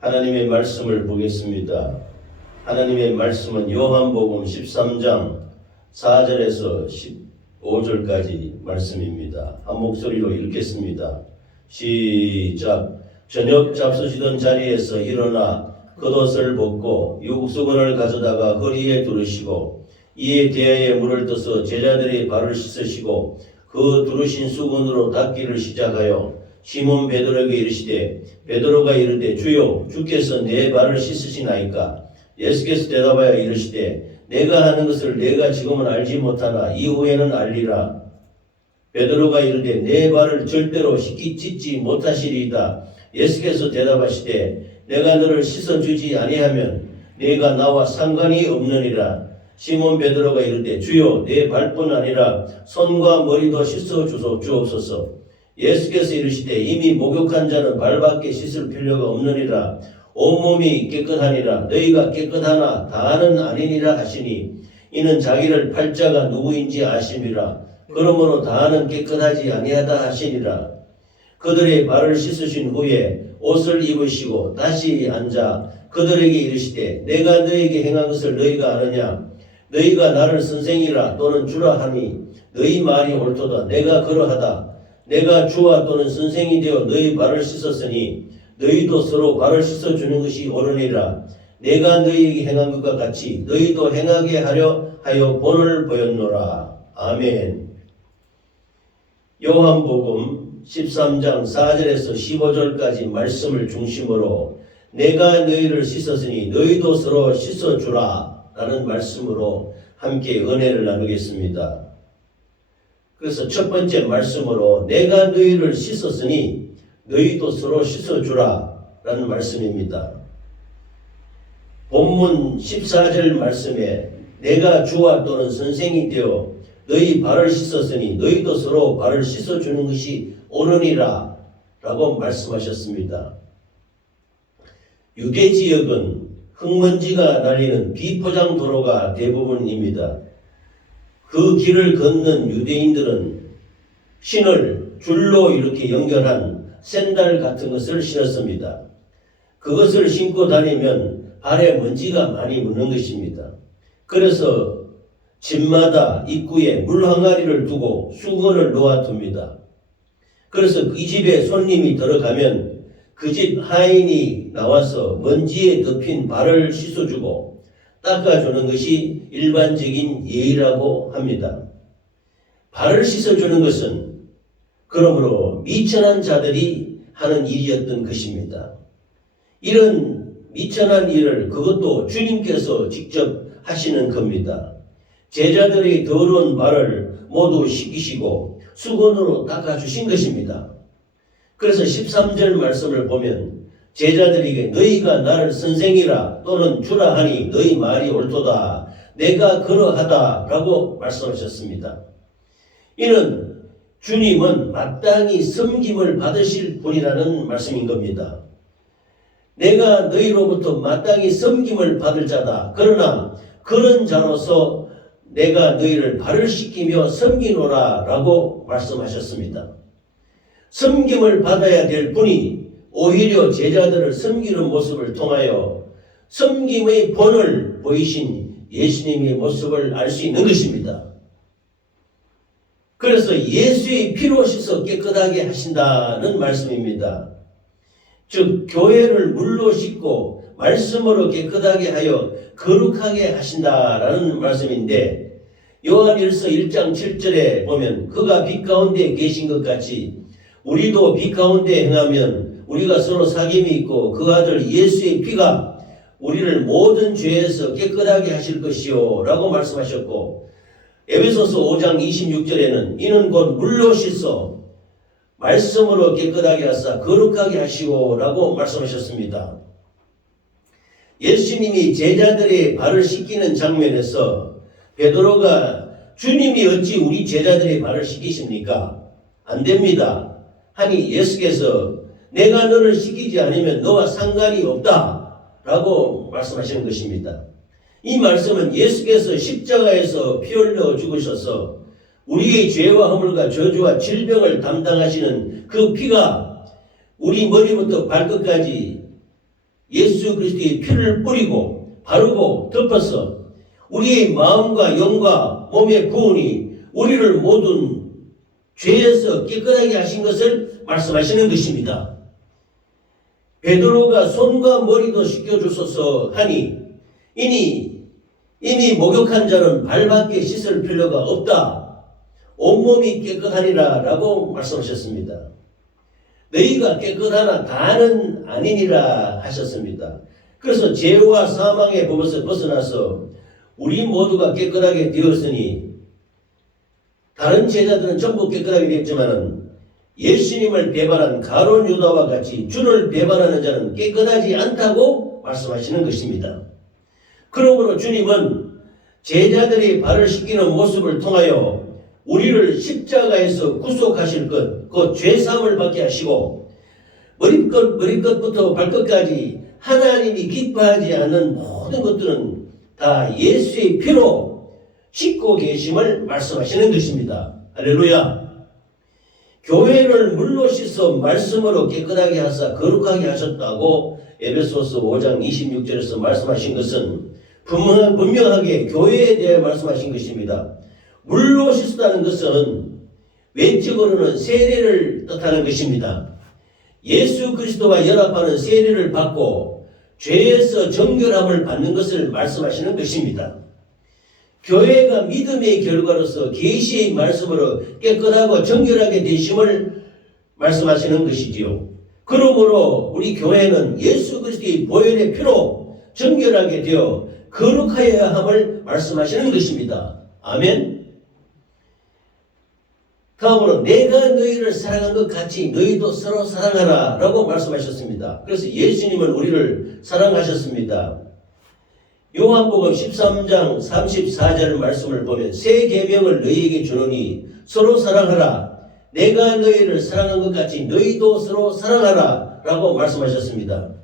하나님의 말씀을 보겠습니다. 하나님의 말씀은 요한복음 13장 4절에서 15절까지 말씀입니다. 한 목소리로 읽겠습니다. 시작. 저녁 잡수시던 자리에서 일어나 겉옷을 벗고 육수건을 가져다가 허리에 두르시고 이에 대야에 물을 떠서 제자들의 발을 씻으시고 그 두르신 수건으로 닦기를 시작하여 시몬 베드로에게 이르시되 베드로가 이르되 주여 주께서 내 발을 씻으시나이까? 예수께서 대답하여 이르시되 내가 하는 것을 내가 지금은 알지 못하나 이후에는 알리라. 베드로가 이르되 내 발을 절대로 씻지 못하시리이다. 예수께서 대답하시되 내가 너를 씻어주지 아니하면 네가 나와 상관이 없느니라. 시몬 베드로가 이르되 주여 내 발뿐 아니라 손과 머리도 씻어 주옵소서. 예수께서 이르시되 이미 목욕한 자는 발밖에 씻을 필요가 없느니라. 온몸이 깨끗하니라. 너희가 깨끗하나 다는 아니니라 하시니 이는 자기를 팔 자가 누구인지 아심이라. 그러므로 다는 깨끗하지 아니하다 하시니라. 그들의 발을 씻으신 후에 옷을 입으시고 다시 앉아 그들에게 이르시되 내가 너희에게 행한 것을 너희가 아느냐? 너희가 나를 선생이라 또는 주라 하니 너희 말이 옳도다. 내가 그러하다. 내가 주와 또는 선생이 되어 너희 발을 씻었으니 너희도 서로 발을 씻어주는 것이 옳으니라. 내가 너희에게 행한 것과 같이 너희도 행하게 하려 하여 본을 보였노라. 아멘. 요한복음 13장 4절에서 15절까지 말씀을 중심으로 내가 너희를 씻었으니 너희도 서로 씻어주라 라는 말씀으로 함께 은혜를 나누겠습니다. 그래서 첫 번째 말씀으로 내가 너희를 씻었으니 너희도 서로 씻어주라 라는 말씀입니다. 본문 14절 말씀에 내가 주와 또는 선생이 되어 너희 발을 씻었으니 너희도 서로 발을 씻어주는 것이 옳으니라 라고 말씀하셨습니다. 유대 지역은 흙먼지가 날리는 비포장 도로가 대부분입니다. 그 길을 걷는 유대인들은 신을 줄로 이렇게 연결한 샌들 같은 것을 신었습니다. 그것을 신고 다니면 발에 먼지가 많이 묻는 것입니다. 그래서 집마다 입구에 물 항아리를 두고 수건을 놓아둡니다. 그래서 이 집에 손님이 들어가면 그 집 하인이 나와서 먼지에 덮인 발을 씻어주고 닦아주는 것이 일반적인 예의라고 합니다. 발을 씻어주는 것은 그러므로 미천한 자들이 하는 일이었던 것입니다. 이런 미천한 일을 그것도 주님께서 직접 하시는 겁니다. 제자들의 더러운 발을 모두 씻기시고 수건으로 닦아주신 것입니다. 그래서 13절 말씀을 보면 제자들에게 너희가 나를 선생이라 또는 주라 하니 너희 말이 옳도다. 내가 그러하다 라고 말씀하셨습니다. 이는 주님은 마땅히 섬김을 받으실 분이라는 말씀인 겁니다. 내가 너희로부터 마땅히 섬김을 받을 자다. 그러나 그런 자로서 내가 너희를 발을 씻기며 섬기노라 라고 말씀하셨습니다. 섬김을 받아야 될 분이 오히려 제자들을 섬기는 모습을 통하여 섬김의 본을 보이신 예수님의 모습을 알 수 있는 것입니다. 그래서 예수의 피로 씻어 깨끗하게 하신다는 말씀입니다. 즉 교회를 물로 씻고 말씀으로 깨끗하게 하여 거룩하게 하신다라는 말씀인데 요한일서 1장 7절에 보면 그가 빛 가운데 계신 것 같이 우리도 빛 가운데 행하면 우리가 서로 사귐이 있고 그 아들 예수의 피가 우리를 모든 죄에서 깨끗하게 하실 것이요 라고 말씀하셨고 에베소서 5장 26절에는 이는 곧 물로 씻어 말씀으로 깨끗하게 하사 거룩하게 하시고 라고 말씀하셨습니다. 예수님이 제자들의 발을 씻기는 장면에서 베드로가 주님이 어찌 우리 제자들의 발을 씻기십니까? 안 됩니다. 하니 예수께서 내가 너를 씻기지 않으면 너와 상관이 없다 라고 말씀하시는 것입니다. 이 말씀은 예수께서 십자가에서 피 흘려 죽으셔서 우리의 죄와 허물과 저주와 질병을 담당하시는 그 피가 우리 머리부터 발끝까지 예수 그리스도의 피를 뿌리고 바르고 덮어서 우리의 마음과 영과 몸의 구원이 우리를 모든 죄에서 깨끗하게 하신 것을 말씀하시는 것입니다. 베드로가 손과 머리도 씻겨주소서 하니 이미 목욕한 자는 발밖에 씻을 필요가 없다. 온몸이 깨끗하니라 라고 말씀하셨습니다. 너희가 깨끗하나 다는 아니니라 하셨습니다. 그래서 죄와 사망의 법에서 벗어나서 우리 모두가 깨끗하게 되었으니 다른 제자들은 전부 깨끗하게 됐지만 예수님을 배반한 가룟 유다와 같이 주를 배반하는 자는 깨끗하지 않다고 말씀하시는 것입니다. 그러므로 주님은 제자들이 발을 씻기는 모습을 통하여 우리를 십자가에서 구속하실 것, 그 죄사함을 받게 하시고 머리끝부터 발끝까지 하나님이 기뻐하지 않는 모든 것들은 다 예수의 피로 씻고 계심을 말씀하시는 것입니다. 할렐루야. 교회를 물로 씻어 말씀으로 깨끗하게 하사 거룩하게 하셨다고 에베소서 5장 26절에서 말씀하신 것은 분명하게 교회에 대해 말씀하신 것입니다. 물로 씻었다는 것은 외적으로는 세례를 뜻하는 것입니다. 예수 그리스도와 연합하는 세례를 받고 죄에서 정결함을 받는 것을 말씀하시는 것입니다. 교회가 믿음의 결과로서 계시의 말씀으로 깨끗하고 정결하게 되심을 말씀하시는 것이지요. 그러므로 우리 교회는 예수 그리스도의 보혈의 피로 정결하게 되어 거룩하여야 함을 말씀하시는 것입니다. 아멘. 다음으로 내가 너희를 사랑한 것 같이 너희도 서로 사랑하라 라고 말씀하셨습니다. 그래서 예수님은 우리를 사랑하셨습니다. 요한복음 13장 34절 말씀을 보면 새 계명을 너희에게 주노니 서로 사랑하라. 내가 너희를 사랑한 것 같이 너희도 서로 사랑하라 라고 말씀하셨습니다.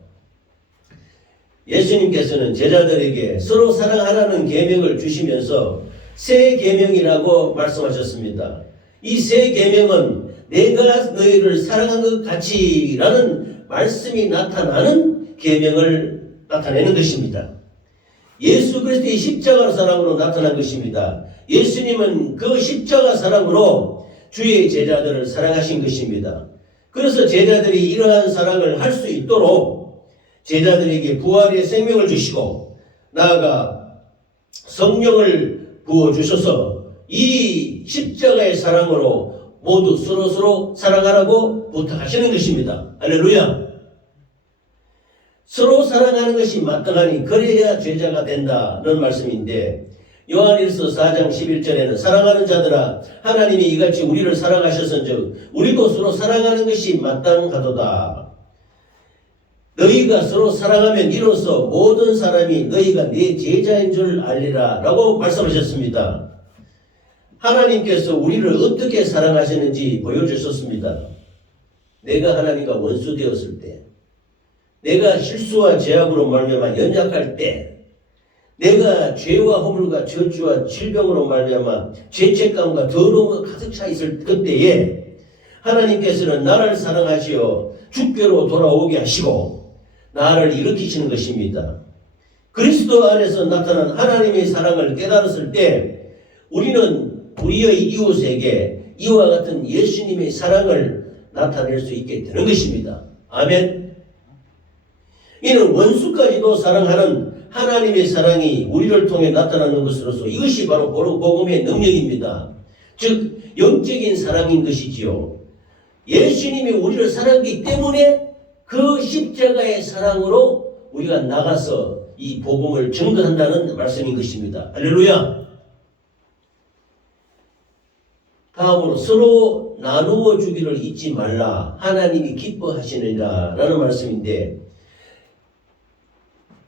예수님께서는 제자들에게 서로 사랑하라는 계명을 주시면서 새 계명이라고 말씀하셨습니다. 이 새 계명은 내가 너희를 사랑한 것 같이라는 말씀이 나타나는 계명을 나타내는 것입니다. 예수 그리스도의 십자가 사랑으로 나타난 것입니다. 예수님은 그 십자가 사랑으로 주의 제자들을 사랑하신 것입니다. 그래서 제자들이 이러한 사랑을 할 수 있도록 제자들에게 부활의 생명을 주시고 나아가 성령을 부어주셔서 이 십자가의 사랑으로 모두 서로 사랑하라고 부탁하시는 것입니다. 할렐루야. 서로 사랑하는 것이 마땅하니 그래야 제자가 된다는 말씀인데 요한일서 4장 11절에는 사랑하는 자들아 하나님이 이같이 우리를 사랑하셨은즉 우리도 서로 사랑하는 것이 마땅하도다. 너희가 서로 사랑하면 이로써 모든 사람이 너희가 내 제자인 줄 알리라 라고 말씀하셨습니다. 하나님께서 우리를 어떻게 사랑하시는지 보여주셨습니다. 내가 하나님과 원수 되었을 때, 내가 실수와 죄악으로 말미암아 연약할 때, 내가 죄와 허물과 저주와 질병으로 말미암아 죄책감과 더러움이 가득 차 있을 그때에 하나님께서는 나를 사랑하시어 주께로 돌아오게 하시고 나를 일으키시는 것입니다. 그리스도 안에서 나타난 하나님의 사랑을 깨달았을 때 우리는 우리의 이웃에게 이와 같은 예수님의 사랑을 나타낼 수 있게 되는 것입니다. 아멘. 이는 원수까지도 사랑하는 하나님의 사랑이 우리를 통해 나타나는 것으로서 이것이 바로 복음의 능력입니다. 즉 영적인 사랑인 것이지요. 예수님이 우리를 사랑하기 때문에 그 십자가의 사랑으로 우리가 나가서 이 복음을 증거한다는 말씀인 것입니다. 할렐루야. 다음으로 서로 나누어 주기를 잊지 말라. 하나님이 기뻐하시느니라 라는 말씀인데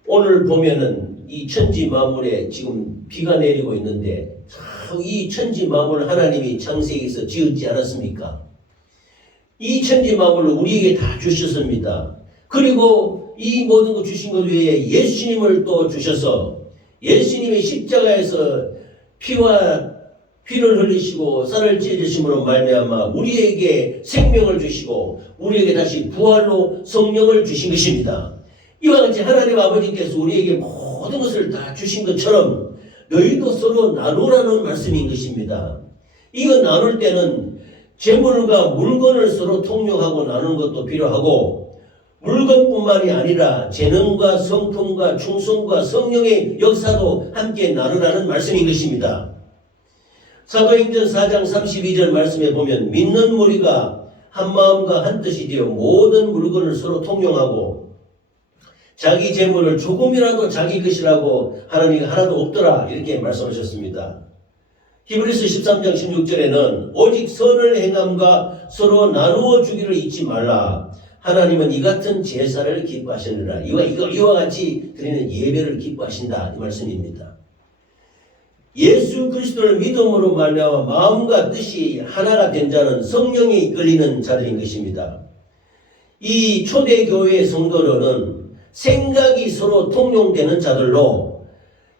오늘 보면은 이 천지 만물에 지금 비가 내리고 있는데 이 천지 만물을 하나님이 창세기에서 지었지 않았습니까? 이 천지 만물을 우리에게 다 주셨습니다. 그리고 이 모든 것 주신 것 외에 예수님을 또 주셔서 예수님의 십자가에서 피를 흘리시고 쌀을 찢으심으로 말미암아 우리에게 생명을 주시고 우리에게 다시 부활로 성령을 주신 것입니다. 이와 같이 하나님 아버지께서 우리에게 모든 것을 다 주신 것처럼 너희도 서로 나누라는 말씀인 것입니다. 이거 나눌 때는 재물과 물건을 서로 통용하고 나누는 것도 필요하고, 물건뿐만이 아니라 재능과 성품과 충성과 성령의 역사도 함께 나누라는 말씀인 것입니다. 사도행전 4장 32절 말씀에 보면 믿는 무리가 한 마음과 한 뜻이 되어 모든 물건을 서로 통용하고 자기 재물을 조금이라도 자기 것이라고 하나님이 하나도 없더라, 이렇게 말씀하셨습니다. 히브리서 13장 16절에는 오직 선을 행함과 서로 나누어 주기를 잊지 말라. 하나님은 이 같은 제사를 기뻐하시느니라. 이와 같이 드리는 예배를 기뻐하신다, 이 말씀입니다. 예수 그리스도를 믿음으로 말미암아 마음과 뜻이 하나가 된 자는 성령에 이끌리는 자들인 것입니다. 이 초대교회의 성도들은 생각이 서로 통용되는 자들로,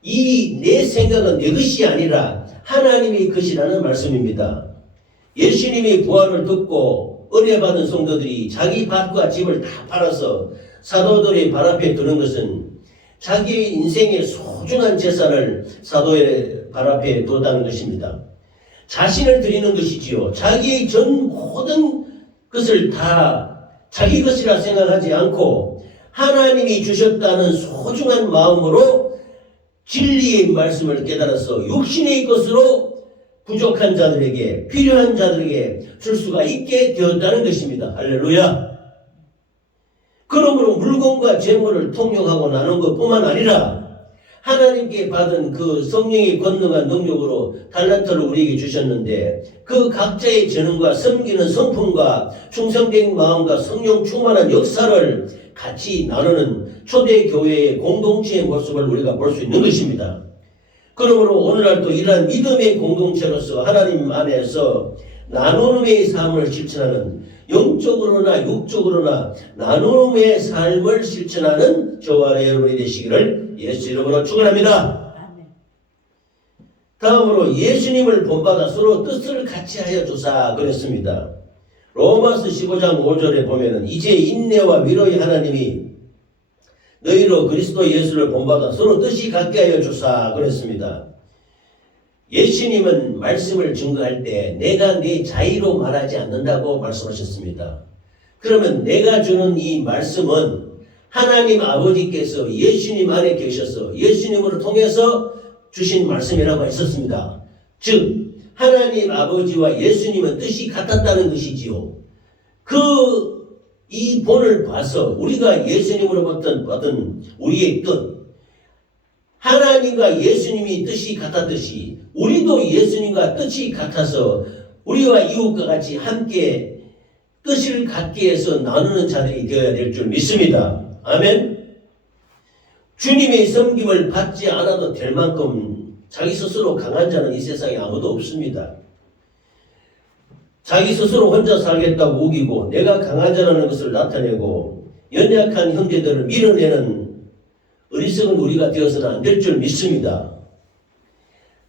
이 내 생각은 내 것이 아니라 하나님의 것이라는 말씀입니다. 예수님의 부활을 듣고 은혜받은 성도들이 자기 밭과 집을 다 팔아서 사도들의 발 앞에 두는 것은 자기의 인생의 소중한 재산을 사도의 발 앞에 뒀다는 것입니다. 자신을 드리는 것이지요. 자기의 전 모든 것을 다 자기 것이라 생각하지 않고 하나님이 주셨다는 소중한 마음으로 진리의 말씀을 깨달아서 육신의 것으로 부족한 자들에게, 필요한 자들에게 줄 수가 있게 되었다는 것입니다. 할렐루야. 그러므로 물건과 재물을 통용하고 나눈 것뿐만 아니라 하나님께 받은 그 성령의 권능한 능력으로 달란트를 우리에게 주셨는데, 그 각자의 재능과 섬기는 성품과 충성된 마음과 성령 충만한 역사를 같이 나누는 초대교회의 공동체의 모습을 우리가 볼 수 있는 것입니다. 그러므로 오늘날도 이러한 믿음의 공동체로서 하나님 안에서 나눔의 삶을 실천하는, 영적으로나 육적으로나 나눔의 삶을 실천하는 저와 여러분이 되시기를 예수 이름으로 축원합니다. 다음으로 예수님을 본받아 서로 뜻을 같이 하여 주사 그랬습니다. 로마서 15장 5절에 보면은 이제 인내와 위로의 하나님이 너희로 그리스도 예수를 본받아 서로 뜻이 같게 하여 주사 그랬습니다. 예수님은 말씀을 증거할 때 내가 내 자의로 말하지 않는다고 말씀하셨습니다. 그러면 내가 주는 이 말씀은 하나님 아버지께서 예수님 안에 계셔서 예수님으로 통해서 주신 말씀이라고 했었습니다. 즉 하나님 아버지와 예수님은 뜻이 같았다는 것이지요. 이 본을 봐서 우리가 예수님으로 받은 우리의 뜻, 하나님과 예수님이 뜻이 같았듯이 우리도 예수님과 뜻이 같아서 우리와 이웃과 같이 함께 뜻을 갖게 해서 나누는 자들이 되어야 될 줄 믿습니다. 아멘. 주님의 섬김을 받지 않아도 될 만큼 자기 스스로 강한 자는 이 세상에 아무도 없습니다. 자기 스스로 혼자 살겠다고 우기고 내가 강한 자라는 것을 나타내고 연약한 형제들을 밀어내는 어리석은 우리가 되어서는 안 될 줄 믿습니다.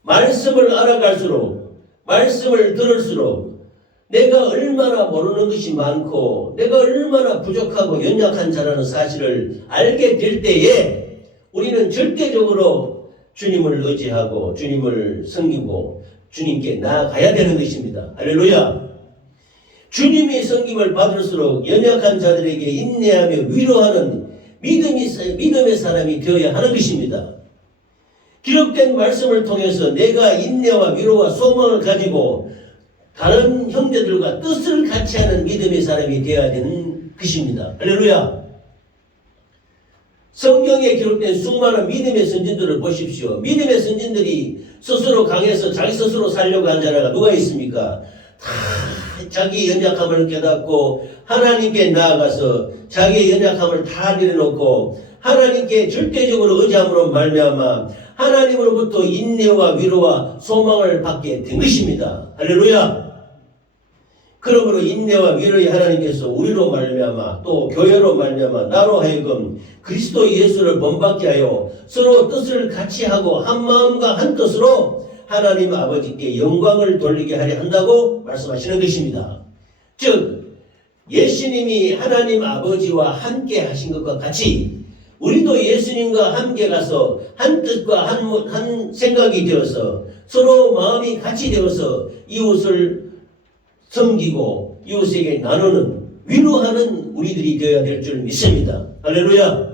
말씀을 알아갈수록, 말씀을 들을수록 내가 얼마나 모르는 것이 많고 내가 얼마나 부족하고 연약한 자라는 사실을 알게 될 때에 우리는 절대적으로 주님을 의지하고 주님을 섬기고 주님께 나아가야 되는 것입니다. 할렐루야. 주님의 섬김을 받을수록 연약한 자들에게 인내하며 위로하는 믿음의 사람이 되어야 하는 것입니다. 기록된 말씀을 통해서 내가 인내와 위로와 소망을 가지고 다른 형제들과 뜻을 같이 하는 믿음의 사람이 되어야 되는 것입니다. 할렐루야. 성경에 기록된 수많은 믿음의 선진들을 보십시오. 믿음의 선진들이 스스로 강해서 자기 스스로 살려고 한 자가 누가 있습니까? 다 자기 연약함을 깨닫고 하나님께 나아가서 자기의 연약함을 다 내려놓고 하나님께 절대적으로 의지함으로 말미암아 하나님으로부터 인내와 위로와 소망을 받게 된 것입니다. 할렐루야. 그러므로 인내와 위로의 하나님께서 우리로 말미암아 또 교회로 말미암아 나로 하여금 그리스도 예수를 본받게 하여 서로 뜻을 같이 하고 한 마음과 한 뜻으로 하나님 아버지께 영광을 돌리게 하려 한다고 말씀하시는 것입니다. 즉 예수님이 하나님 아버지와 함께 하신 것과 같이 우리도 예수님과 함께 가서 한 뜻과 한 생각이 되어서 서로 마음이 같이 되어서 이웃을 섬기고 이웃에게 나누는 위로하는 우리들이 되어야 될 줄 믿습니다. 할렐루야.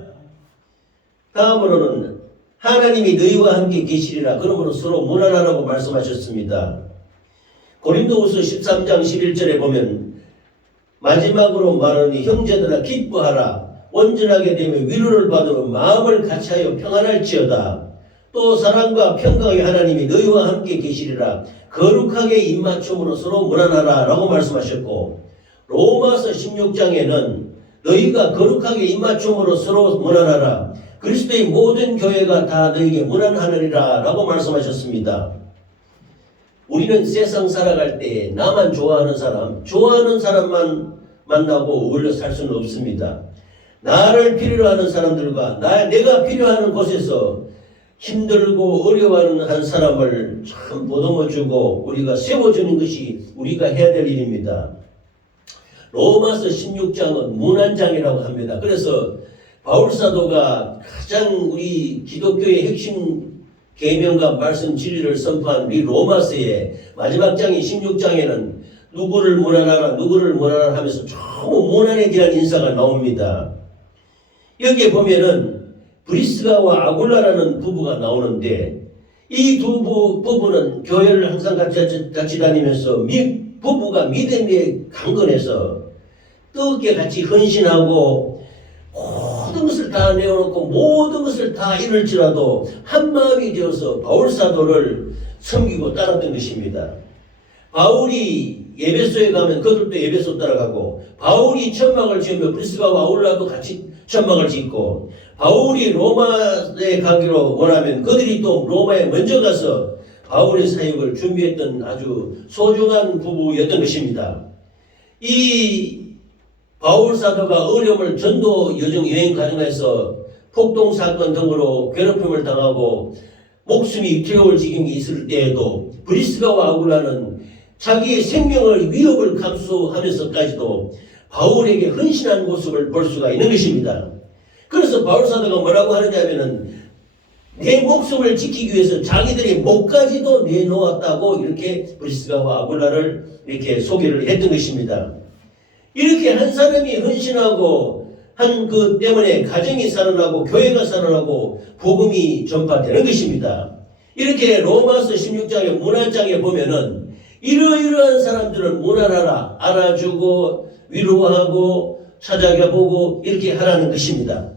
다음으로는 하나님이 너희와 함께 계시리라. 그러므로 서로 무난하라고 말씀하셨습니다. 고린도후서 13장 11절에 보면 마지막으로 말하니 형제들아 기뻐하라. 온전하게 되면 위로를 받으며 마음을 같이하여 평안할지어다. 또 사랑과 평강의 하나님이 너희와 함께 계시리라. 거룩하게 입맞춤으로 서로 무난하라 라고 말씀하셨고, 로마서 16장에는 너희가 거룩하게 입맞춤으로 서로 무난하라. 그리스도의 모든 교회가 다 너희에게 무난하느니라 라고 말씀하셨습니다. 우리는 세상 살아갈 때 나만 좋아하는 사람만 만나고 어울려 살 수는 없습니다. 나를 필요로 하는 사람들과 내가 필요하는 곳에서 힘들고 어려워하는 한 사람을 참 보듬어주고 우리가 세워주는 것이 우리가 해야 될 일입니다. 로마서 16장은 문안장이라고 합니다. 그래서 바울사도가 가장 우리 기독교의 핵심 계명과 말씀 진리를 선포한 우리 로마서의 마지막 장인 16장에는 누구를 무난하라 하면서 너무 무난에 대한 인사가 나옵니다. 여기에 보면은 브리스가와 아굴라라는 부부가 나오는데 이 두 부부는 교회를 항상 같이 다니면서 부부가 믿음에 강건해서 뜨겁게 같이 헌신하고 모든 것을 다 내어놓고 모든 것을 다 이룰지라도 한 마음이 되어서 바울사도를 섬기고 따랐던 것입니다. 바울이 에베소에 가면 그들도 에베소 따라가고, 바울이 천막을 지으며 브리스가와 아굴라도 같이 천막을 짓고, 바울이 로마에 가기로 원하면 그들이 또 로마에 먼저 가서 바울의 사역을 준비했던 아주 소중한 부부였던 것입니다. 이 바울 사도가 어려움을 전도 여행 과정에서 폭동사건 등으로 괴롭힘을 당하고 목숨이 위태로울 지경이 있을 때에도 브리스가와 아굴라는 자기의 생명을 위협을 감수하면서까지도 바울에게 헌신한 모습을 볼 수가 있는 것입니다. 그래서 바울 사도가 뭐라고 하느냐면은 내 목숨을 지키기 위해서 자기들의 목까지도 내놓았다고 이렇게 브리스가와 아굴라를 이렇게 소개를 했던 것입니다. 이렇게 한 사람이 헌신하고 한 그 때문에 가정이 살아나고 교회가 살아나고 복음이 전파되는 것입니다. 이렇게 로마서 16장의 문안장에 보면은 이러이러한 사람들은 무난하라, 알아주고 위로하고 찾아가보고 이렇게 하라는 것입니다.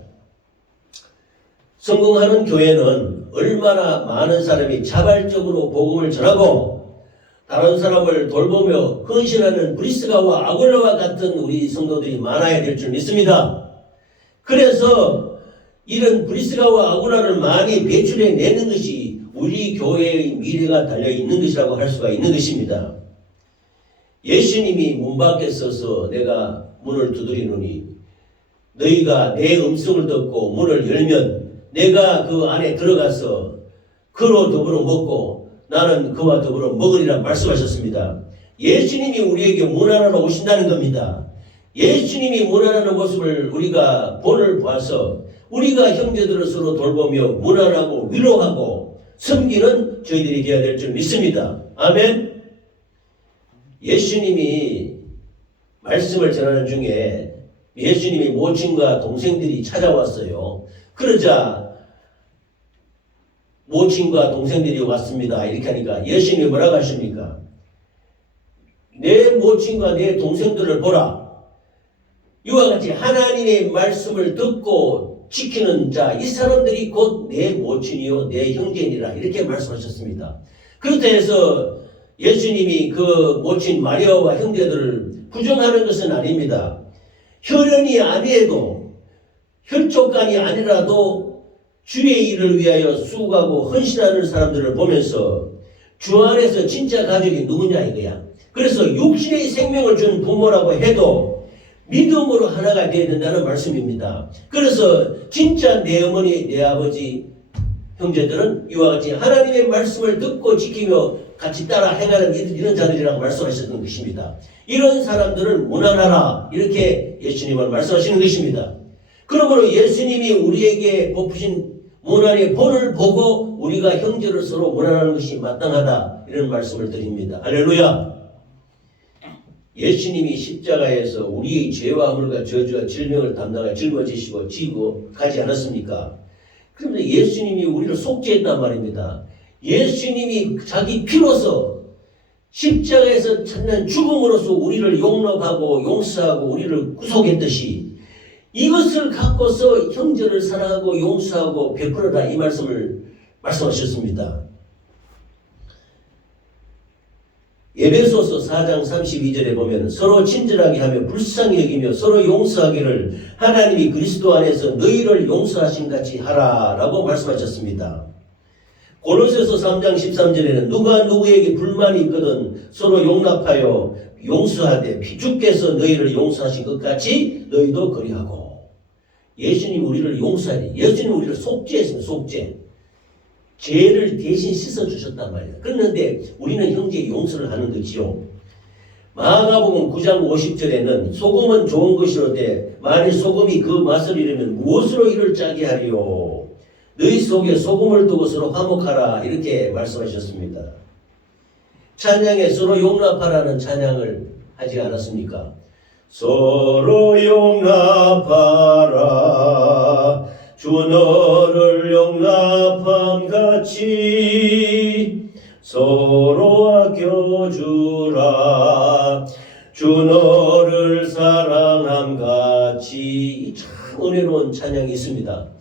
성공하는 교회는 얼마나 많은 사람이 자발적으로 복음을 전하고 다른 사람을 돌보며 헌신하는 브리스가와 아굴라와 같은 우리 성도들이 많아야 될 줄 믿습니다. 그래서 이런 브리스가와 아굴라를 많이 배출해 내는 것이 우리 교회의 미래가 달려있는 것이라고 할 수가 있는 것입니다. 예수님이 문 밖에 서서 내가 문을 두드리노니 너희가 내 음성을 듣고 문을 열면 내가 그 안에 들어가서 그로 더불어 먹고 나는 그와 더불어 먹으리라 말씀하셨습니다. 예수님이 우리에게 문안하러 오신다는 겁니다. 예수님이 문안하는 모습을 우리가 본을 봐서 우리가 형제들을 서로 돌보며 문안하고 위로하고 섬기는 저희들이 되어야 될 줄 믿습니다. 아멘. 예수님이 말씀을 전하는 중에 예수님의 모친과 동생들이 찾아왔어요. 그러자 모친과 동생들이 왔습니다. 이렇게 하니까 예수님이 뭐라고 하십니까? 내 모친과 내 동생들을 보라. 이와 같이 하나님의 말씀을 듣고 지키는 자, 이 사람들이 곧 내 모친이요 내 형제니라 이렇게 말씀하셨습니다. 그렇다 해서 예수님이 그 모친 마리아와 형제들을 부정하는 것은 아닙니다. 혈연이 아니어도 혈족간이 아니라도 주의 일을 위하여 수고하고 헌신하는 사람들을 보면서 주 안에서 진짜 가족이 누구냐 이거야. 그래서 육신의 생명을 준 부모라고 해도 믿음으로 하나가 되어야 된다는 말씀입니다. 그래서 진짜 내 어머니, 내 아버지, 형제들은 이와 같이 하나님의 말씀을 듣고 지키며 같이 따라 행하는 이런 자들이라고 말씀하셨던 것입니다. 이런 사람들을 무난하라 이렇게 예수님은 말씀하시는 것입니다. 그러므로 예수님이 우리에게 베푸신 문안의 본을 보고 우리가 형제를 서로 문안하는 것이 마땅하다, 이런 말씀을 드립니다. 할렐루야. 예수님이 십자가에서 우리의 죄와 허물과 저주와 질병을 담당하여 짊어지시고 지고 가지 않았습니까? 그런데 예수님이 우리를 속죄했단 말입니다. 예수님이 자기 피로서 십자가에서 찾는 죽음으로써 우리를 용납하고 용서하고 우리를 구속했듯이 이것을 갖고서 형제를 사랑하고 용서하고 베풀어라, 이 말씀을 말씀하셨습니다. 에베소서 4장 32절에 보면 서로 친절하게 하며 불쌍히 여기며 서로 용서하기를 하나님이 그리스도 안에서 너희를 용서하신 같이 하라라고 말씀하셨습니다. 고린도서 3장 13절에는 누가 누구에게 불만이 있거든 서로 용납하여 용서하되 주께서 너희를 용서하신 것 같이 너희도 그리하고. 예수님 우리를 용서하니, 예수님 우리를 속죄했습니다. 속죄. 죄를 대신 씻어주셨단 말이에요. 그런데 우리는 형제의 용서를 하는 거지요. 마가복음 9장 50절에는 소금은 좋은 것이로되 만일 소금이 그 맛을 잃으면 무엇으로 이를 짜게 하리요. 너희 속에 소금을 두고 서로 화목하라, 이렇게 말씀하셨습니다. 찬양에 서로 용납하라는 찬양을 하지 않았습니까? 서로 용납하라, 주 너를 용납함 같이 서로 아껴주라, 주 너를 사랑함 같이. 참 은혜로운 찬양이 있습니다.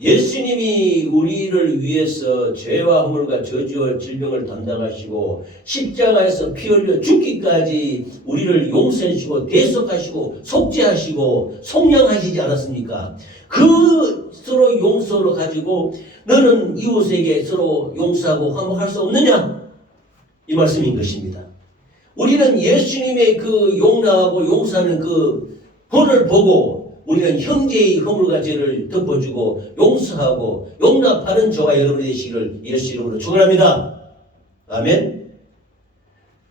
예수님이 우리를 위해서 죄와 허물과 저주와 질병을 담당하시고 십자가에서 피 흘려 죽기까지 우리를 용서하시고 대속하시고 속죄하시고 속량하시지 않았습니까? 그 서로 용서를 가지고 너는 이웃에게 서로 용서하고 화목할 수 없느냐? 이 말씀인 것입니다. 우리는 예수님의 그 용납하고 용서하는 그 본을 보고 우리는 형제의 허물과 죄를 덮어주고 용서하고 용납하는 저와 여러분이 되시기를 예수 이름으로 축원합니다. 아멘.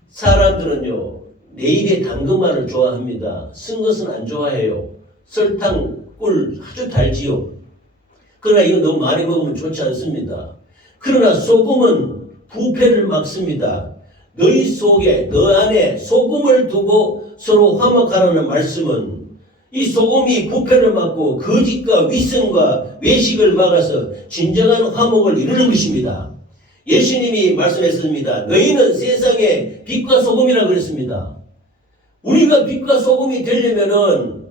사람들은요, 내 입에 단 것만을 좋아합니다. 쓴 것은 안 좋아해요. 설탕, 꿀 아주 달지요. 그러나 이거 너무 많이 먹으면 좋지 않습니다. 그러나 소금은 부패를 막습니다. 너희 속에, 너 안에 소금을 두고 서로 화목하라는 말씀은 이 소금이 부패를 막고 거짓과 위선과 외식을 막아서 진정한 화목을 이루는 것입니다. 예수님이 말씀했습니다. 너희는 세상의 빛과 소금이라 그랬습니다. 우리가 빛과 소금이 되려면은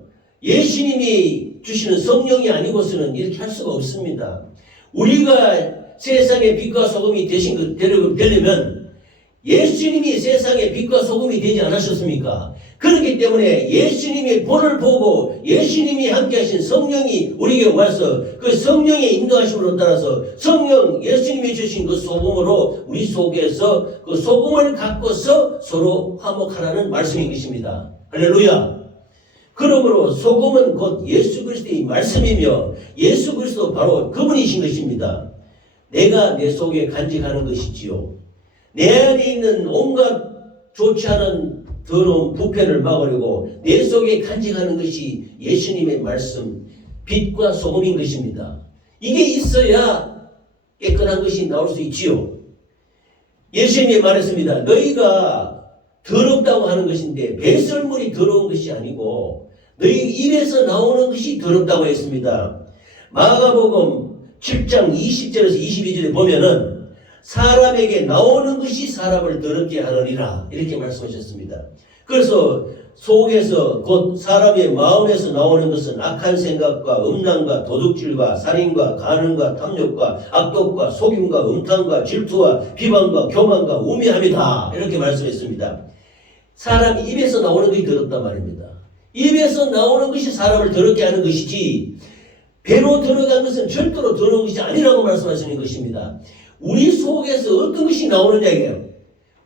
예수님이 주시는 성령이 아니고서는 이렇게 할 수가 없습니다. 우리가 세상의 빛과 소금이 되려면 예수님이 세상의 빛과 소금이 되지 않으셨습니까? 그렇기 때문에 예수님의 본을 보고 예수님이 함께 하신 성령이 우리에게 와서 그 성령의 인도하심으로 따라서 성령 예수님이 주신 그 소금으로 우리 속에서 그 소금을 갖고서 서로 화목하라는 말씀인 것입니다. 할렐루야. 그러므로 소금은 곧 예수 그리스도의 말씀이며 예수 그리스도 바로 그분이신 것입니다. 내가 내 속에 간직하는 것이지요. 내 안에 있는 온갖 좋지 않은 더러운 부패를 막으려고 내 속에 간직하는 것이 예수님의 말씀, 빛과 소금인 것입니다. 이게 있어야 깨끗한 것이 나올 수 있지요. 예수님이 말했습니다. 너희가 더럽다고 하는 것인데 배설물이 더러운 것이 아니고 너희 입에서 나오는 것이 더럽다고 했습니다. 마가복음 7장 20절에서 22절에 보면은 사람에게 나오는 것이 사람을 더럽게 하느니라, 이렇게 말씀하셨습니다. 그래서 속에서 곧 사람의 마음에서 나오는 것은 악한 생각과 음란과 도둑질과 살인과 간음과 탐욕과 악독과 속임과 음탕과 질투와 비방과 교만과 우매함이다, 이렇게 말씀했습니다. 사람 입에서 나오는 것이 더럽단 말입니다. 입에서 나오는 것이 사람을 더럽게 하는 것이지 배로 들어간 것은 절대로 더러운 것이 아니라고 말씀하시는 것입니다. 우리 속에서 어떤 것이 나오느냐예요.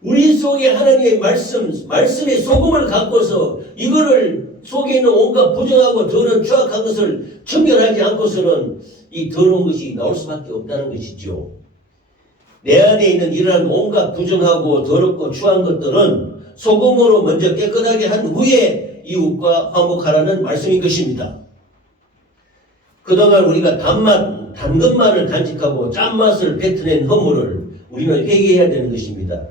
우리 속에 하나님의 말씀의 소금을 갖고서 이거를 속에 있는 온갖 부정하고 더러운 추악한 것을 청결하지 않고서는 이 더러운 것이 나올 수밖에 없다는 것이죠. 내 안에 있는 이러한 온갖 부정하고 더럽고 추한 것들은 소금으로 먼저 깨끗하게 한 후에 이웃과 화목하라는 말씀인 것입니다. 그동안 우리가 단 것만을 간직하고 짠맛을 뱉어낸 허물을 우리는 회개해야 되는 것입니다.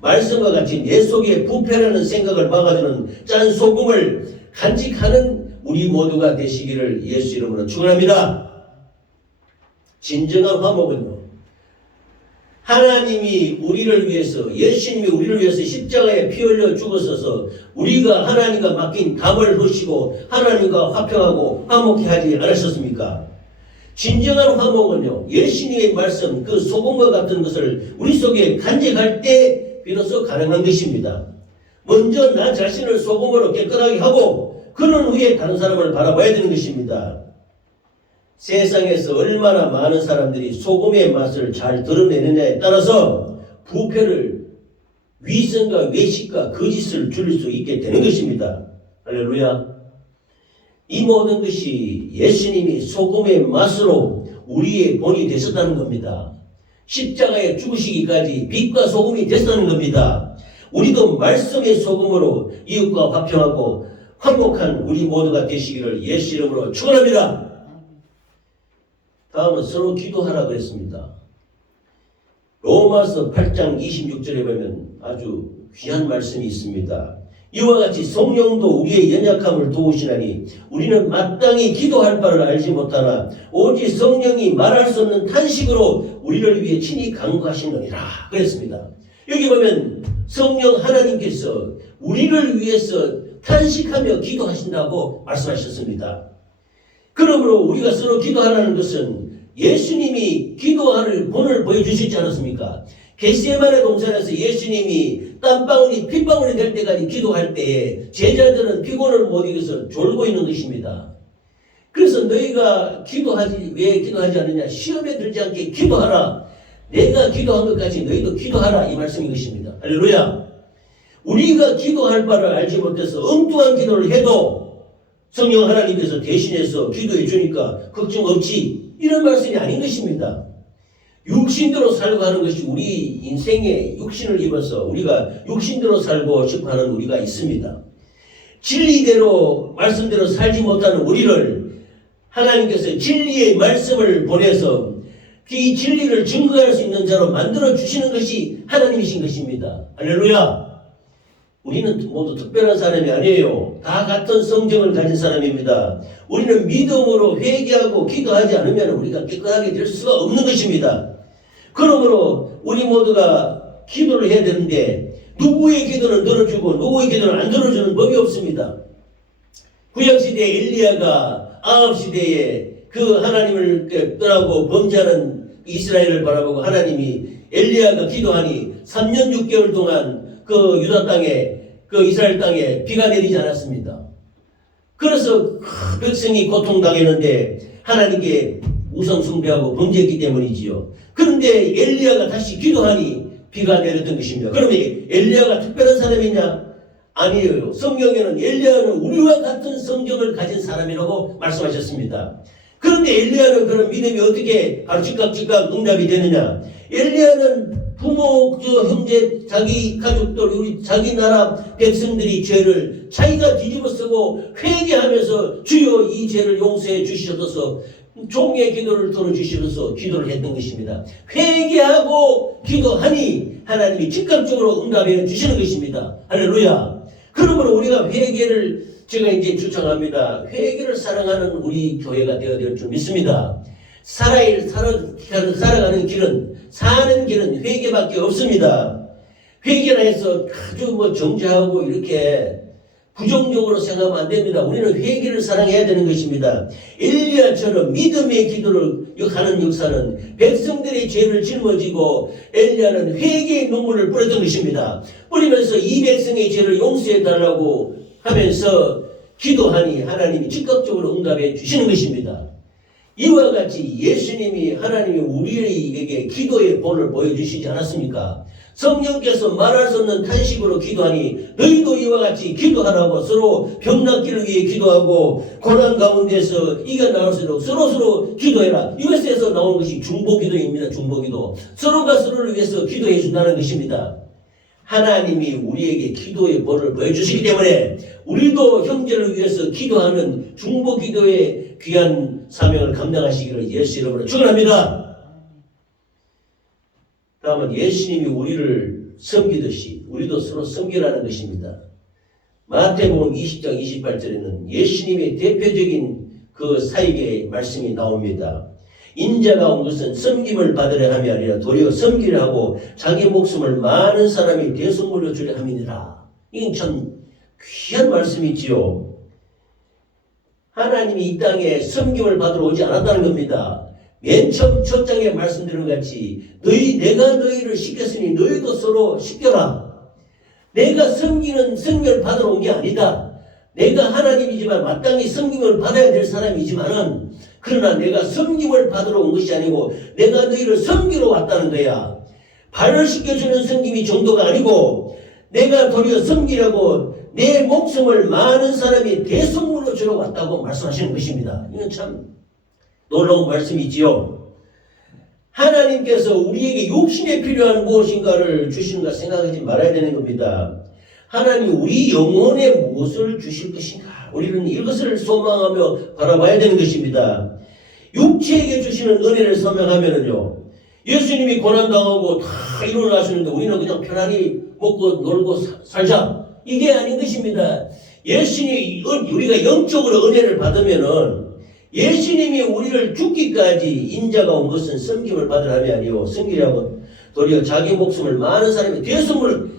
말씀과 같이 내 속에 부패라는 생각을 막아주는 짠 소금을 간직하는 우리 모두가 되시기를 예수 이름으로 축원합니다. 진정한 화목은요, 하나님이 우리를 위해서, 예수님이 우리를 위해서 십자가에 피 흘려 죽었어서 우리가 하나님과 맡긴 담을 흐시고 하나님과 화평하고 화목해 하지 않으셨습니까? 진정한 화목은요, 예수님의 말씀, 그 소금과 같은 것을 우리 속에 간직할 때 비로소 가능한 것입니다. 먼저 나 자신을 소금으로 깨끗하게 하고 그런 후에 다른 사람을 바라봐야 되는 것입니다. 세상에서 얼마나 많은 사람들이 소금의 맛을 잘 드러내느냐에 따라서 부패를, 위선과 외식과 거짓을 줄일 수 있게 되는 것입니다. 할렐루야. 이 모든 것이 예수님이 소금의 맛으로 우리의 본이 되셨다는 겁니다. 십자가에 죽으시기까지 빛과 소금이 되셨다는 겁니다. 우리도 말씀의 소금으로 이웃과 화평하고 화목한 우리 모두가 되시기를 예수 이름으로 축원합니다. 다음은 서로 기도하라 그랬습니다. 로마서 8장 26절에 보면 아주 귀한 말씀이 있습니다. 이와 같이 성령도 우리의 연약함을 도우시나니 우리는 마땅히 기도할 바를 알지 못하나 오직 성령이 말할 수 없는 탄식으로 우리를 위해 친히 간구하시느니라 그랬습니다. 여기 보면 성령 하나님께서 우리를 위해서 탄식하며 기도하신다고 말씀하셨습니다. 그러므로 우리가 서로 기도하라는 것은 예수님이 기도할 본을 보여주시지 않았습니까? 겟세마네 동산에서 예수님이 땀방울이 핏방울이 될 때까지 기도할 때에 제자들은 피곤을 못 이겨서 졸고 있는 것입니다. 그래서 너희가 왜 기도하지 않느냐? 시험에 들지 않게 기도하라. 내가 기도한 것까지 너희도 기도하라. 이 말씀인 것입니다. 할렐루야. 우리가 기도할 바를 알지 못해서 엉뚱한 기도를 해도 성령 하나님께서 대신해서 기도해 주니까 걱정 없지. 이런 말씀이 아닌 것입니다. 육신대로 살고 하는 것이 우리 인생에 육신을 입어서 우리가 육신대로 살고 싶어 하는 우리가 있습니다. 진리대로 말씀대로 살지 못하는 우리를 하나님께서 진리의 말씀을 보내서 이 진리를 증거할 수 있는 자로 만들어 주시는 것이 하나님이신 것입니다. 할렐루야. 우리는 모두 특별한 사람이 아니에요. 다 같은 성정을 가진 사람입니다. 우리는 믿음으로 회개하고 기도하지 않으면 우리가 깨끗하게 될 수가 없는 것입니다. 그러므로 우리 모두가 기도를 해야 되는데 누구의 기도는 들어주고 누구의 기도는 안 들어주는 법이 없습니다. 구약시대에 엘리야가 아합시대에 그 하나님을 떠나고 범죄하는 이스라엘을 바라보고 하나님이 엘리야가 기도하니 3년 6개월 동안 그 유다 땅에 그 이스라엘 땅에 비가 내리지 않았습니다. 그래서 백성이 고통당했는데 하나님께 우상숭배하고 범죄했기 때문이지요. 그런데 엘리야가 다시 기도하니 비가 내렸던 것입니다. 그러면 엘리야가 특별한 사람이냐? 아니에요. 성경에는 엘리야는 우리와 같은 성경을 가진 사람이라고 말씀하셨습니다. 그런데 엘리야는 그런 믿음이 어떻게 바로 즉각 응답이 되느냐? 엘리야는 부모, 형제, 자기 가족들, 우리 자기 나라 백성들이 죄를 자기가 뒤집어 쓰고 회개하면서 주여 이 죄를 용서해 주시옵소서 종의 기도를 들어주시면서 기도를 했던 것입니다. 회개하고 기도하니 하나님이 즉각적으로 응답해 주시는 것입니다. 할렐루야. 그러므로 우리가 회개를 제가 이제 주창합니다. 회개를 사랑하는 우리 교회가 되어야 될 줄 믿습니다. 살아가는 길은, 사는 길은 회개밖에 없습니다. 회개라 해서 아주 정죄하고 이렇게 부정적으로 생각하면 안 됩니다. 우리는 회개를 사랑해야 되는 것입니다. 엘리야처럼 믿음의 기도를 하는 역사는 백성들의 죄를 짊어지고 엘리야는 회개의 눈물을 뿌렸던 것입니다. 뿌리면서 이 백성의 죄를 용서해 달라고 하면서 기도하니 하나님이 즉각적으로 응답해 주시는 것입니다. 이와 같이 예수님이 하나님이 우리에게 기도의 본을 보여주시지 않았습니까? 성령께서 말할 수 없는 탄식으로 기도하니 너희도 이와 같이 기도하라고 서로 병 낫기를 위해 기도하고 고난 가운데서 이겨나올 수 있도록 서로 기도해라. 이것에서 나온 것이 중보기도입니다. 중보기도. 서로가 서로를 위해서 기도해 준다는 것입니다. 하나님이 우리에게 기도의 본을 보여주시기 때문에 우리도 형제를 위해서 기도하는 중보기도의 귀한 사명을 감당하시기를 예수 이름으로 축원합니다. 다음은 예수님이 우리를 섬기듯이 우리도 서로 섬기라는 것입니다. 마태복음 20장 28절에는 예수님의 대표적인 그 사역의 말씀이 나옵니다. 인자가 온 것은 섬김을 받으려 함이 아니라 도리어 섬기려 하고 자기 목숨을 많은 사람이 대속물로 주려 함이니라. 이건 참 귀한 말씀이지요. 하나님이 이 땅에 섬김을 받으러 오지 않았다는 겁니다. 맨 처음 첫 장에 말씀드린 것 같이 내가 너희를 시켰으니 너희도 서로 시켜라. 내가 섬김을 받으러 온 게 아니다. 내가 하나님이지만 마땅히 섬김을 받아야 될 사람이지만은 그러나 내가 섬김을 받으러 온 것이 아니고 내가 너희를 섬기러 왔다는 거야. 발을 씻겨주는 섬김이 정도가 아니고 내가 도리어 섬기려고 내 목숨을 많은 사람이 대속물로 주러 왔다고 말씀하시는 것입니다. 이건 참 놀라운 말씀이지요. 하나님께서 우리에게 육신에 필요한 무엇인가를 주시는가 생각하지 말아야 되는 겁니다. 하나님 우리 영혼에 무엇을 주실 것인가? 우리는 이것을 소망하며 바라봐야 되는 것입니다. 육체에게 주시는 은혜를 설명하면은요, 예수님이 고난당하고 다 일어나시는데 우리는 그냥 편안히 먹고 놀고 살자. 이게 아닌 것입니다. 예수님이 우리가 영적으로 은혜를 받으면은 예수님이 우리를 죽기까지 인자가 온 것은 섬김을 받으라 함이 아니요 섬기려고 도리어 자기 목숨을 많은 사람이 대속물을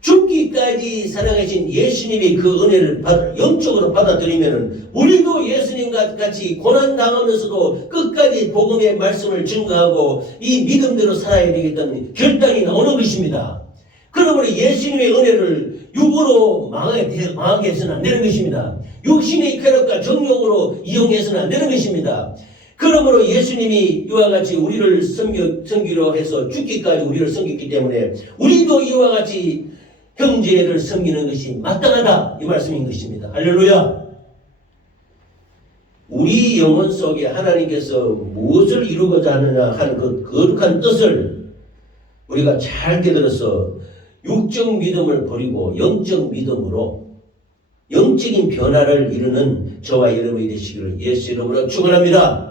죽기까지 사랑하신 예수님이 그 은혜를 영적으로 받아들이면 우리도 예수님과 같이 고난당하면서도 끝까지 복음의 말씀을 증거하고 이 믿음대로 살아야 되겠다는 결단이 나오는 것입니다. 그러므로 예수님의 은혜를 육으로 망하게 해서는 안 되는 것입니다. 육신의 쾌락과 정욕으로 이용해서는 안 되는 것입니다. 그러므로 예수님이 이와 같이 우리를 섬기려 해서 죽기까지 우리를 섬겼기 때문에 우리도 이와 같이 형제를 섬기는 것이 마땅하다 이 말씀인 것입니다. 할렐루야. 우리 영혼 속에 하나님께서 무엇을 이루고자 하느냐 하는 그 거룩한 뜻을 우리가 잘 깨달아서 육적 믿음을 버리고 영적 믿음으로 영적인 변화를 이루는 저와 여러분이 되시기를 예수 이름으로 축원합니다.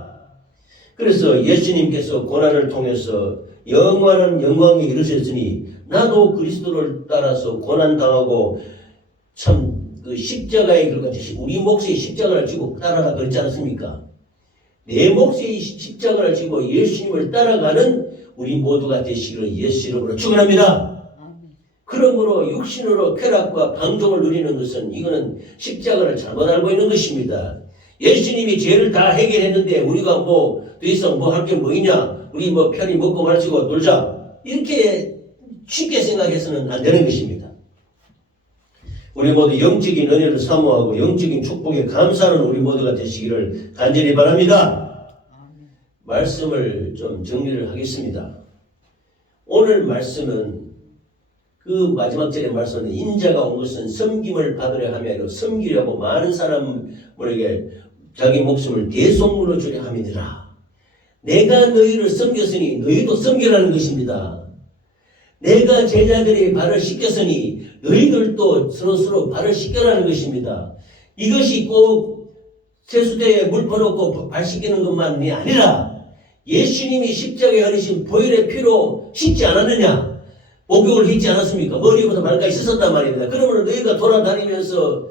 그래서 예수님께서 고난을 통해서 영원한 영광에 이르셨으니 나도 그리스도를 따라서 고난당하고 참 그 십자가에 그같이 우리 몫의 십자가를 지고 따라가 그렇지 않습니까? 내 몫의 십자가를 지고 예수님을 따라가는 우리 모두가 되시기를 예수 이름으로 축원합니다. 그러므로 육신으로 쾌락과 방종을 누리는 것은 이거는 십자가를 잘못 알고 있는 것입니다. 예수님이 죄를 다 해결했는데 우리가 더 이상 할 게 뭐 있냐? 우리 편히 먹고 마시고 놀자. 이렇게 쉽게 생각해서는 안 되는 것입니다. 우리 모두 영적인 은혜를 사모하고 영적인 축복에 감사하는 우리 모두가 되시기를 간절히 바랍니다. 말씀을 좀 정리를 하겠습니다. 오늘 말씀은 그 마지막 절의 말씀은 인자가 온 것은 섬김을 받으려 함이 아니라 섬기려고 많은 사람에게 자기 목숨을 대속물로 주려 함이니라. 내가 너희를 섬겼으니 너희도 섬기라는 것입니다. 내가 제자들의 발을 씻겼으니 너희들도 서로 발을 씻겨라는 것입니다. 이것이 꼭 세수대에 물 퍼놓고 발 씻기는 것만이 아니라 예수님이 십자가에 흘리신 보혈의 피로 씻지 않았느냐? 목욕을 했지 않았습니까? 머리부터 발까지 씻었단 말입니다. 그러면 너희가 돌아다니면서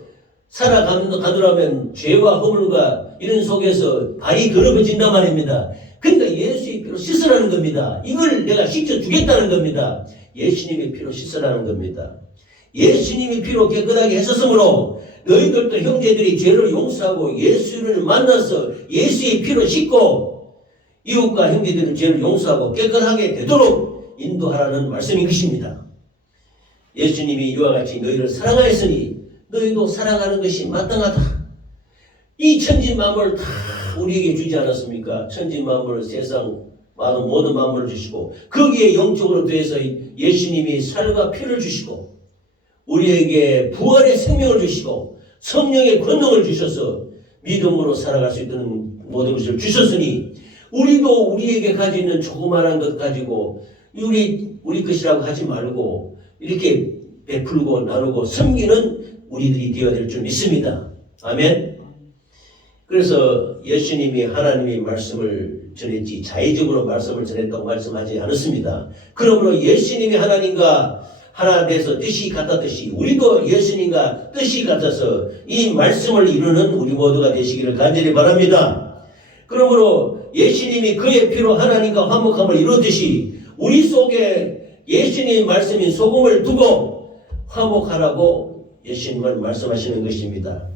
살아가더라면 죄와 허물과 이런 속에서 발이 더러워진단 말입니다. 그러니까 예수의 피로 씻으라는 겁니다. 이걸 내가 씻어주겠다는 겁니다. 예수님의 피로 씻으라는 겁니다. 예수님이 피로 깨끗하게 하셨으므로 너희들도 형제들이 죄를 용서하고 예수를 만나서 예수의 피로 씻고 이웃과 형제들의 죄를 용서하고 깨끗하게 되도록 인도하라는 말씀인 것입니다. 예수님이 이와 같이 너희를 사랑하였으니 너희도 사랑하는 것이 마땅하다. 이 천지만물을 다 우리에게 주지 않았습니까? 천지만물을 세상 많은 모든 만물을 주시고 거기에 영적으로 더해서 예수님이 살과 피를 주시고 우리에게 부활의 생명을 주시고 성령의 권능을 주셔서 믿음으로 살아갈 수 있는 모든 것을 주셨으니 우리도 우리에게 가지고 있는 조그마한 것 가지고 우리 것이라고 하지 말고 이렇게 베풀고 나누고 섬기는 우리들이 되어야 될 줄 믿습니다. 아멘. 그래서 예수님이 하나님의 말씀을 전했지 자의적으로 말씀을 전했다고 말씀하지 않았습니다. 그러므로 예수님이 하나님과 하나 돼서 뜻이 같았듯이 우리도 예수님과 뜻이 같아서 이 말씀을 이루는 우리 모두가 되시기를 간절히 바랍니다. 그러므로 예수님이 그의 피로 하나님과 화목함을 이루듯이 우리 속에 예수님의 말씀인 소금을 두고 화목하라고 예수님은 말씀하시는 것입니다.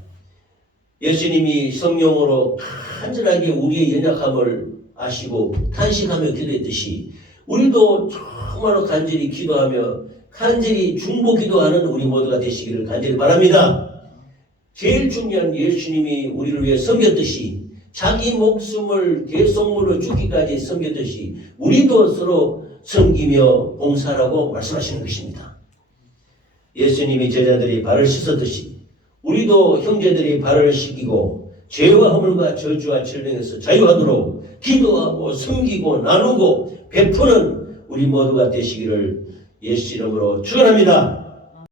예수님이 성령으로 간절하게 우리의 연약함을 아시고 탄식하며 기도했듯이 우리도 정말로 간절히 기도하며 간절히 중보 기도하는 우리 모두가 되시기를 간절히 바랍니다. 제일 중요한 예수님이 우리를 위해 섬겼듯이 자기 목숨을 대속물로 죽기까지 섬겼듯이 우리도 서로 섬기며 봉사하라고 말씀하시는 것입니다. 예수님이 제자들이 발을 씻었듯이 우리도 형제들이 발을 씻기고 죄와 허물과 저주와 질병에서 자유하도록 기도하고 섬기고 나누고 베푸는 우리 모두가 되시기를 예수 이름으로 축원합니다.